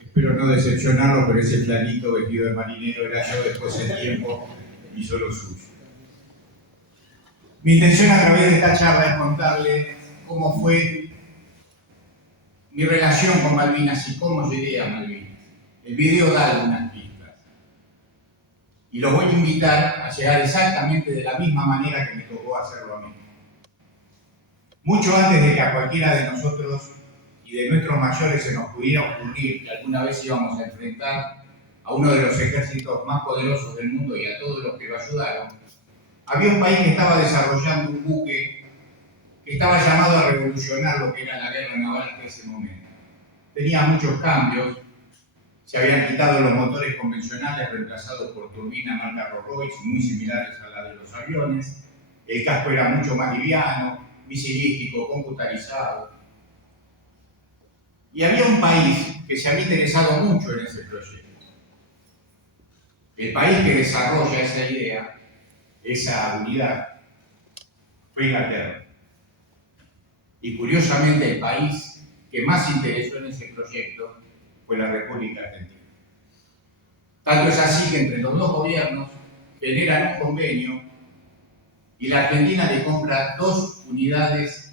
espero no decepcionarlo, pero ese flaquito vestido de marinero era yo después del tiempo y yo lo suyo. Mi intención a través de esta charla es contarle cómo fue mi relación con Malvinas y cómo llegué a Malvinas. El video da algunas pistas. Y los voy a invitar a llegar exactamente de la misma manera que me tocó hacerlo a mí. Mucho antes de que a cualquiera de nosotros y de nuestros mayores se nos pudiera ocurrir que alguna vez íbamos a enfrentar a uno de los ejércitos más poderosos del mundo y a todos los que lo ayudaron, había un país que estaba desarrollando un buque que estaba llamado a revolucionar lo que era la guerra naval hasta ese momento. Tenía muchos cambios, se habían quitado los motores convencionales reemplazados por turbinas marca Rolls-Royce, muy similares a la de los aviones, el casco era mucho más liviano, misilístico, computarizado. Y había un país que se había interesado mucho en ese proyecto. El país que desarrolla esa idea, esa unidad, fue Inglaterra. Y curiosamente el país que más se interesó en ese proyecto fue la República Argentina. Tanto es así que entre los dos gobiernos generan un convenio y la Argentina le compra 2 unidades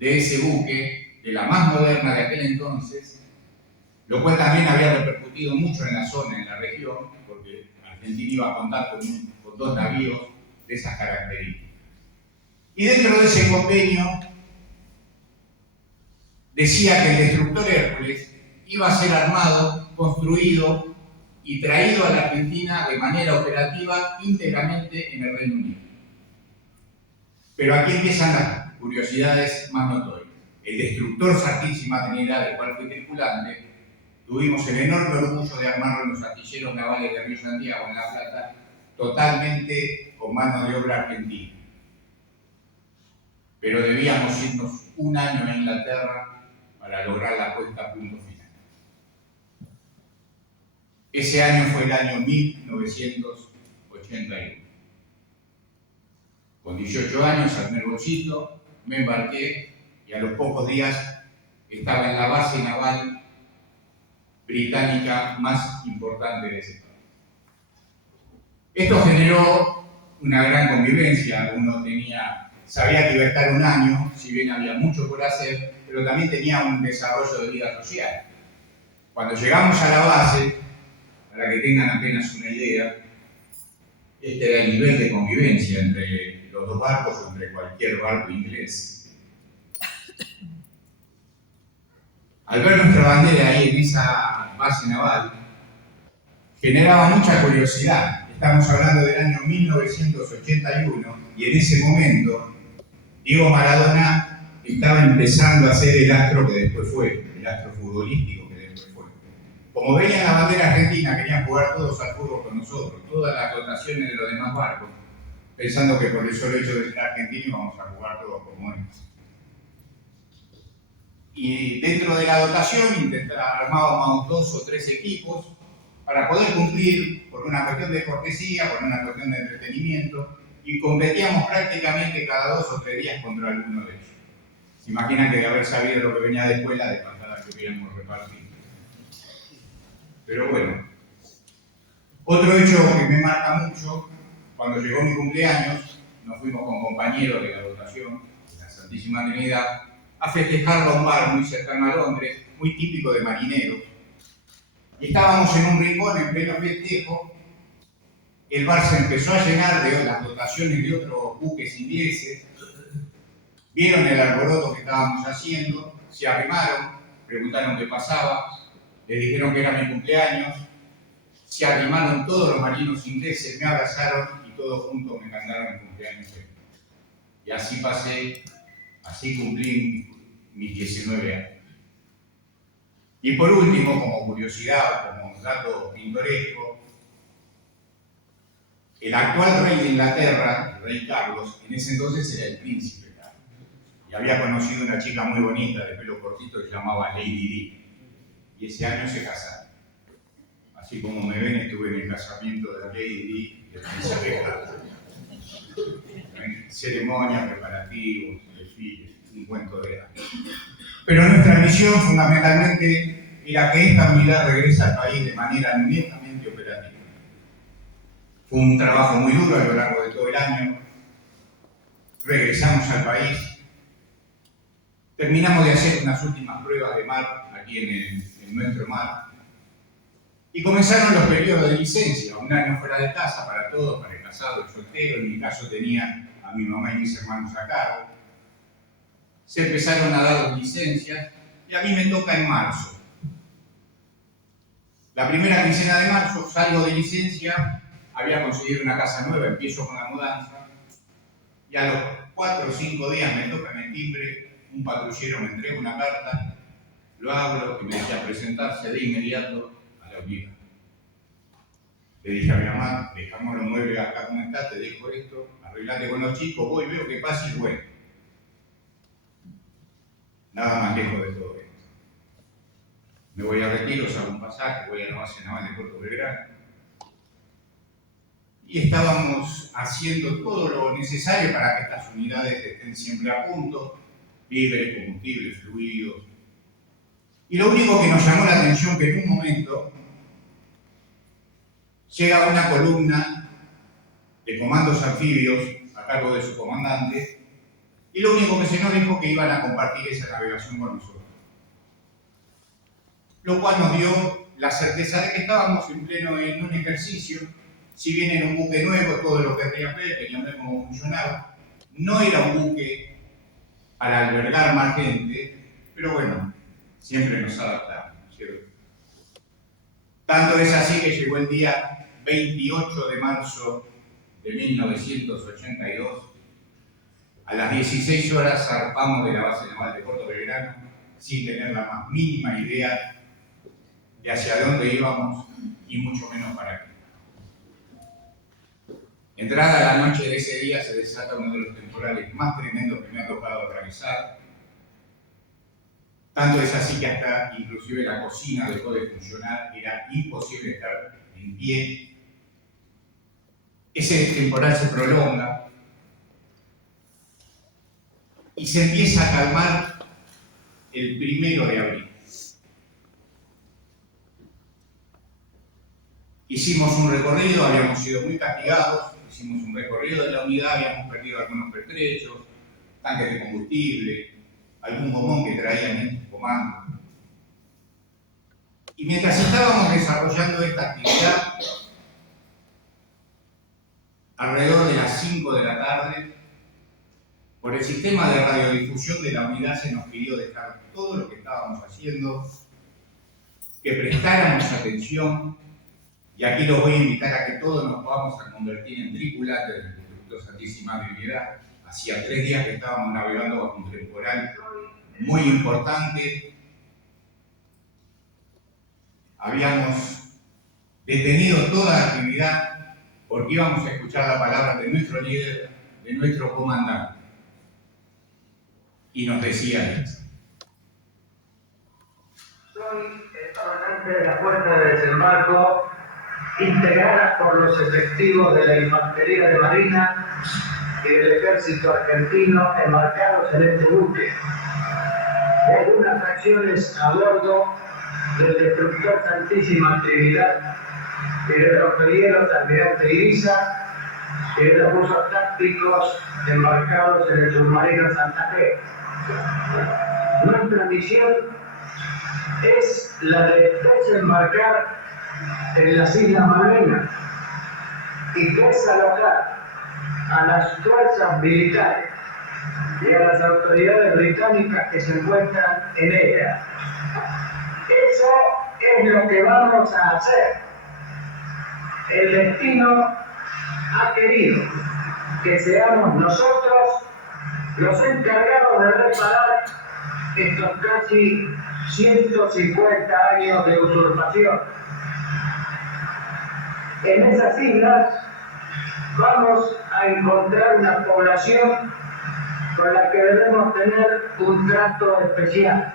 de ese buque, de la más moderna de aquel entonces, lo cual también había repercutido mucho en la zona, en la región, porque Argentina iba a contar con 2 navíos de esas características. Y dentro de ese convenio decía que el destructor Hércules iba a ser armado, construido y traído a la Argentina de manera operativa íntegramente en el Reino Unido. Pero aquí empiezan las curiosidades más notorias. El destructor Santísima Trinidad, del cual fui tripulante, tuvimos el enorme orgullo de armarlo en los astilleros navales de Río Santiago, en La Plata, totalmente con mano de obra argentina. Pero debíamos irnos un año a Inglaterra para lograr la puesta a punto final. Ese año fue el año 1981. Con 18 años armé el bolsito, me embarqué y a los pocos días estaba en la base naval británica más importante de ese país. Esto generó una gran convivencia. Uno sabía que iba a estar un año, si bien había mucho por hacer, pero también tenía un desarrollo de vida social. Cuando llegamos a la base, para que tengan apenas una idea, este era el nivel de convivencia entre los 2 barcos o entre cualquier barco inglés. Al ver nuestra bandera ahí en esa base naval, generaba mucha curiosidad. Estamos hablando del año 1981 y en ese momento Diego Maradona estaba empezando a ser el astro que después fue, el astro futbolístico que después fue. Como veían la bandera argentina, querían jugar todos al fútbol con nosotros, todas las dotaciones de los demás barcos, pensando que por el solo hecho de ser argentino íbamos a jugar todos como ellos. Y dentro de la dotación armábamos 2 o 3 equipos para poder cumplir por una cuestión de cortesía, por una cuestión de entretenimiento, y competíamos prácticamente cada 2 o 3 días contra alguno de ellos. Se imaginan que de haber sabido lo que venía después, la despatada que hubiéramos repartido. Pero bueno, otro hecho que me marca mucho, cuando llegó mi cumpleaños, nos fuimos con compañeros de la dotación, de la Santísima Trinidad, a festejarlo a un bar muy cercano a Londres, muy típico de marineros. Y estábamos en un rincón en pleno festejo, el bar se empezó a llenar de las dotaciones de otros buques ingleses, vieron el alboroto que estábamos haciendo, se arrimaron, preguntaron qué pasaba, les dijeron que era mi cumpleaños, se arrimaron todos los marinos ingleses, me abrazaron y todos juntos me cantaron el cumpleaños. Y así cumplí mis 19 años. Y por último, como curiosidad, como un dato pintoresco, el actual rey de Inglaterra, el rey Carlos, en ese entonces era el príncipe Carlos. Y había conocido una chica muy bonita, de pelo cortito, que se llamaba Lady Di. Y ese año se casaron. Así como me ven, estuve en el casamiento de Lady Di y del príncipe Carlos. Ceremonias, preparativos, desfiles. un cuento de hadas. Pero nuestra misión fundamentalmente era que esta unidad regrese al país de manera netamente operativa. Fue un trabajo muy duro a lo largo de todo el año. Regresamos al país. Terminamos de hacer unas últimas pruebas de mar aquí en nuestro mar. Y comenzaron los periodos de licencia, un año fuera de casa para todos, para el casado, el soltero. En mi caso tenía a mi mamá y mis hermanos a cargo. Se empezaron a dar las licencias y a mí me toca en marzo. La primera quincena de marzo salgo de licencia, había conseguido una casa nueva, empiezo con la mudanza y a los 4 o 5 días me toca en el timbre, un patrullero me entrega una carta, lo abro y me decía presentarse de inmediato a la unidad. Le dije a mi mamá, dejamos los muebles acá como está, te dejo esto, arreglate con los chicos, voy, veo que pasa y bueno. Nada más lejos de todo esto. Me voy a Retiro, saco un pasaje, voy a la base naval de Puerto Belgrano. Y estábamos haciendo todo lo necesario para que estas unidades estén siempre a punto, víveres, combustibles, fluidos. Y lo único que nos llamó la atención que en un momento llega una columna de comandos anfibios a cargo de su comandante y lo único que se nos dijo que iban a compartir esa navegación con nosotros. Lo cual nos dio la certeza de que estábamos en un ejercicio. Si bien era un buque nuevo, todo lo querrían ver, querían ver cómo funcionaba. No era un buque para albergar más gente, pero bueno, siempre nos adaptamos, ¿cierto? Tanto es así que llegó el día 28 de marzo de 1982. A las 16 horas zarpamos de la base naval de Puerto Belgrano sin tener la más mínima idea de hacia dónde íbamos y mucho menos para qué. Entrada la noche de ese día se desata uno de los temporales más tremendos que me ha tocado atravesar. Tanto es así que hasta inclusive la cocina dejó de funcionar, era imposible estar en pie. Ese temporal se prolonga y se empieza a calmar el 1 de abril. Hicimos un recorrido, habíamos sido muy castigados, hicimos un recorrido de la unidad, habíamos perdido algunos pertrechos, tanques de combustible, algún gomón que traían estos comandos. Y mientras estábamos desarrollando esta actividad, alrededor de las 5 de la tarde, por el sistema de radiodifusión de la unidad se nos pidió dejar todo lo que estábamos haciendo, que prestáramos atención. Y aquí los voy a invitar a que todos nos vamos a convertir en tripulantes del Instituto Santísima Trinidad. Hacía 3 días que estábamos navegando bajo un temporal muy importante. Habíamos detenido toda la actividad porque íbamos a escuchar la palabra de nuestro líder, de nuestro comandante. Y nos decía esto. Soy el comandante de la fuerza de desembarco integrada por los efectivos de la Infantería de Marina y del Ejército Argentino embarcados en este buque. Hay unas fracciones a bordo del destructor Santísima Trinidad y de los ferieros Almirante Iriza y de los buzos tácticos embarcados en el submarino Santa Fe. Nuestra misión es la de desembarcar en las Islas Malvinas y desalojar a las fuerzas militares y a las autoridades británicas que se encuentran en ellas. Eso es lo que vamos a hacer. El destino ha querido que seamos nosotros los encargados de reparar estos casi 150 años de usurpación. En esas islas vamos a encontrar una población con la que debemos tener un trato especial.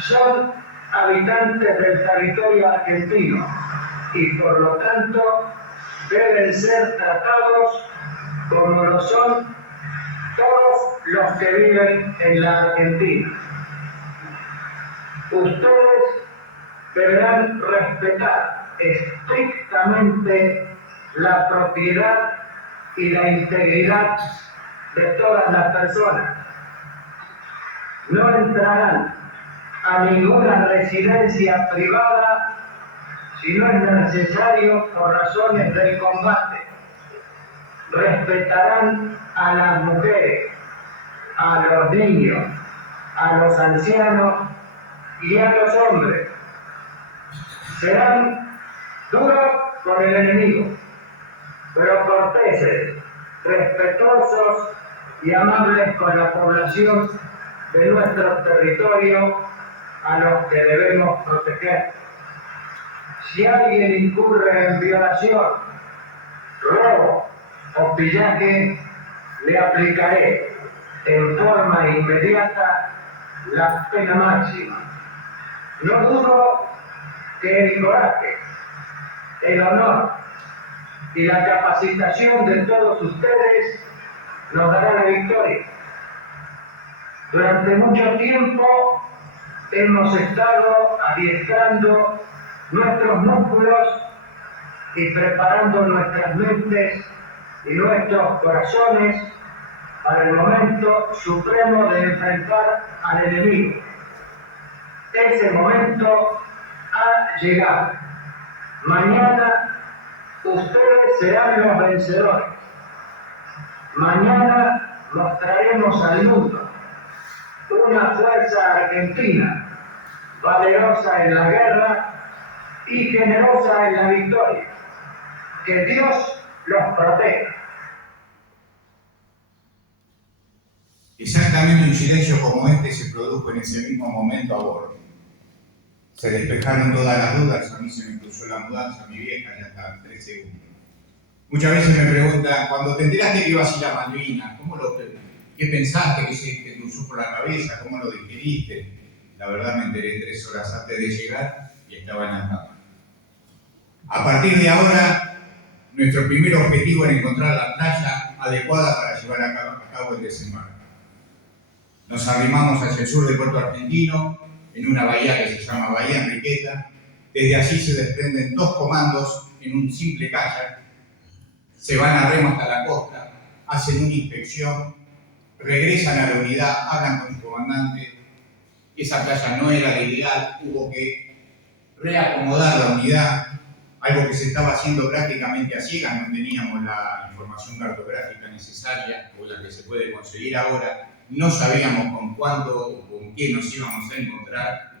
Son habitantes del territorio argentino y por lo tanto deben ser tratados como lo son todos los que viven en la Argentina. Ustedes deberán respetar estrictamente la propiedad y la integridad de todas las personas. No entrarán a ninguna residencia privada si no es necesario por razones del combate. Respetarán a las mujeres, a los niños, a los ancianos y a los hombres. Serán duros con el enemigo, pero corteses, respetuosos y amables con la población de nuestro territorio a los que debemos proteger. Si alguien incurre en violación, robo o pillaje, le aplicaré en forma inmediata la pena máxima. No dudo que el coraje, el honor y la capacitación de todos ustedes nos dará la victoria. Durante mucho tiempo hemos estado adiestrando nuestros músculos y preparando nuestras mentes y nuestros corazones para el momento supremo de enfrentar al enemigo. Ese momento ha llegado. Mañana ustedes serán los vencedores. Mañana mostraremos al mundo una fuerza argentina, valerosa en la guerra y generosa en la victoria. Que Dios los proteja. Exactamente un silencio como este se produjo en ese mismo momento a bordo. Se despejaron todas las dudas, a mí se me cruzó la mudanza, mi vieja ya está 3 segundos. Muchas veces me preguntan, cuando te enteraste que ibas a ir a Malvinas, ¿qué pensaste? ¿Qué se te cruzó por la cabeza? ¿Cómo lo digeriste? La verdad me enteré 3 horas antes de llegar y estaba en la cama. A partir de ahora, nuestro primer objetivo era encontrar la playa adecuada para llevar a cabo el desembarco. Nos arrimamos hacia el sur del puerto argentino, en una bahía que se llama Bahía Enriqueta. Desde allí se desprenden 2 comandos en un simple kayak. Se van a remo hasta la costa, hacen una inspección, regresan a la unidad, hablan con su comandante. Esa playa no era la ideal, hubo que reacomodar la unidad, algo que se estaba haciendo prácticamente a ciegas, no teníamos la información cartográfica necesaria o la que se puede conseguir ahora. No sabíamos con cuándo o con qué nos íbamos a encontrar.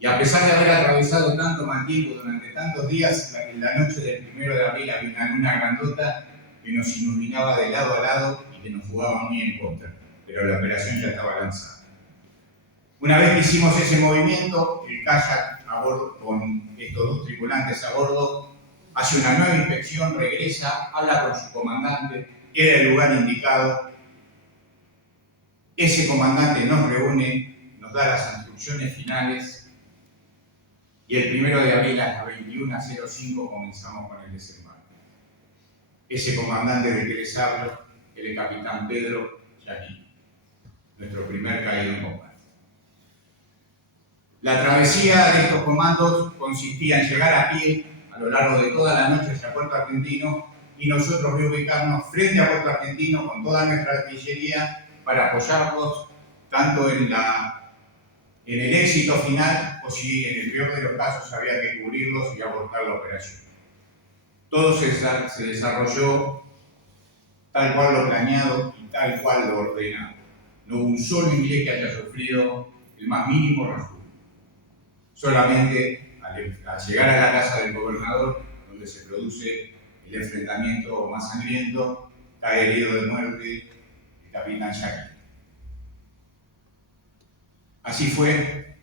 Y a pesar de haber atravesado tanto mal tiempo durante tantos días, en la noche del 1 de abril había una luna grandota que nos iluminaba de lado a lado y que nos jugaba muy en contra. Pero la operación ya estaba lanzada. Una vez que hicimos ese movimiento, el kayak a bordo, con estos 2 tripulantes a bordo, hace una nueva inspección, regresa, habla con su comandante, era el lugar indicado. Ese comandante nos reúne, nos da las instrucciones finales y el 1 de abril a las 21:05 comenzamos con el desembarco. Ese comandante del que les hablo, el capitán Pedro Yaquín, nuestro primer caído en combate. La travesía de estos comandos consistía en llegar a pie a lo largo de toda la noche hacia Puerto Argentino y nosotros reubicarnos frente a Puerto Argentino con toda nuestra artillería para apoyarlos tanto en el éxito final o si en el peor de los casos había que cubrirlos y abortar la operación. Todo se desarrolló tal cual lo planeado y tal cual lo ordenado. No hubo un solo inglés que haya sufrido el más mínimo refugio. Solamente al llegar a la casa del gobernador, donde se produce el enfrentamiento más sangriento, cae herido de muerte el capitán Yaquín. Así fue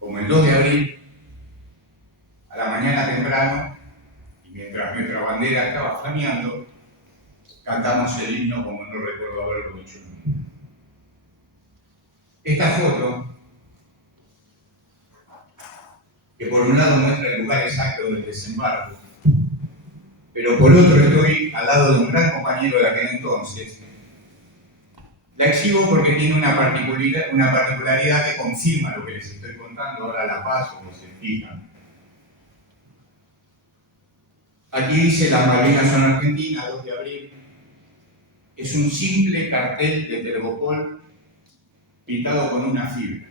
como el 2 de abril, a la mañana temprano, y mientras nuestra bandera estaba flameando, cantamos el himno como no recuerdo haberlo hecho nunca. Esta foto, que por un lado muestra el lugar exacto del desembarco, pero por otro estoy al lado de un gran compañero de aquel entonces, La exhibo porque tiene una particularidad que confirma lo que les estoy contando, ahora la paso, como se fijan. Aquí dice: las Malvinas son Argentinas, 2 de abril. Es un simple cartel de Tergopol pintado con una fibra.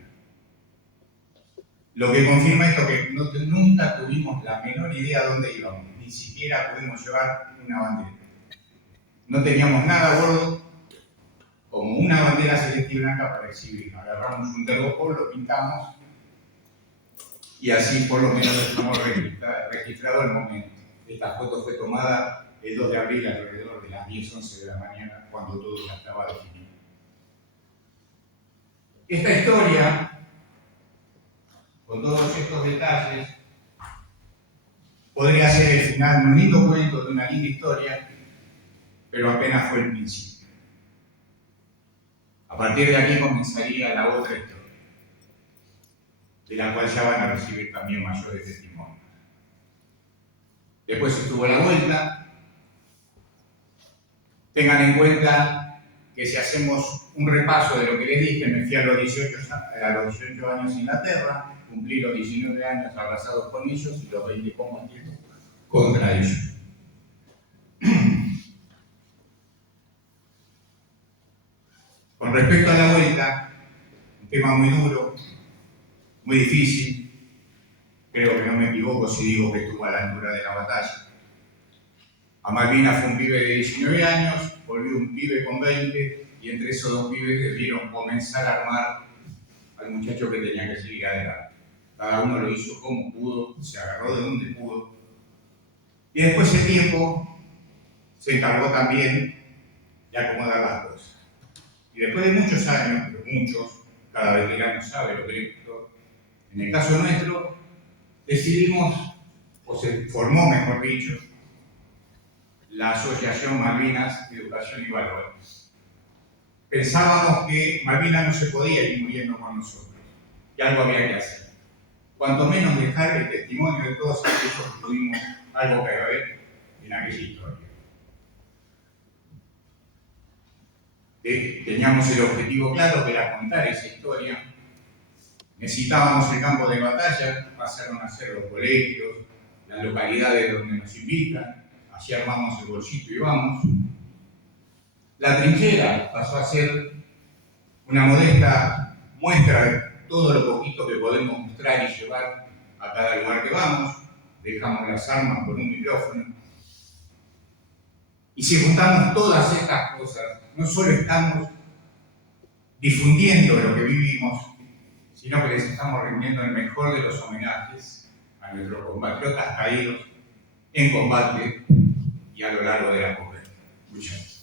Lo que confirma esto que nunca tuvimos la menor idea de dónde íbamos, ni siquiera pudimos llevar una bandera. No teníamos nada a bordo, como una bandera celeste y blanca para exhibir. Agarramos un Tergopol, lo pintamos y así por lo menos estamos registrado el momento. Esta foto fue tomada el 2 de abril alrededor de las 10-11 de la mañana, cuando todo ya estaba definido. Esta historia, con todos estos detalles, podría ser el final de un lindo cuento, de una linda historia, pero apenas fue el principio. A partir de aquí comenzaría la otra historia, de la cual ya van a recibir también mayores testimonios. Después estuvo la vuelta. Tengan en cuenta que si hacemos un repaso de lo que les dije, me fui a los 18 años a Inglaterra, cumplí los 19 años abrazados con ellos y los 20 combatiendo contra ellos. Con respecto a la vuelta, un tema muy duro, muy difícil. Creo que no me equivoco si digo que estuvo a la altura de la batalla. A Malvinas fue un pibe de 19 años, volvió un pibe con 20, y entre esos 2 pibes debieron comenzar a armar al muchacho que tenía que seguir adelante. Cada uno lo hizo como pudo, se agarró de donde pudo. Y después el tiempo se encargó también de acomodar las cosas. Y después de muchos años, cada veterano sabe lo que es esto, en el caso nuestro, decidimos, o se formó, mejor dicho, la Asociación Malvinas Educación y Valores. Pensábamos que Malvinas no se podía ir muriendo con nosotros, que algo había que hacer. Cuanto menos dejar el testimonio de todos aquellos que tuvimos algo que ver en aquella historia. Teníamos el objetivo claro, que era contar esa historia. Necesitábamos el campo de batalla, pasaron a ser los colegios, las localidades donde nos invitan. Allí armamos el bolsito y vamos. La trinchera pasó a ser una modesta muestra de todo lo poquito que podemos mostrar y llevar a cada lugar que vamos. Dejamos las armas con un micrófono. Y si juntamos todas estas cosas, no solo estamos difundiendo lo que vivimos, sino que les estamos rindiendo el mejor de los homenajes a nuestros compatriotas caídos en combate y a lo largo de la posguerra. Muchas gracias.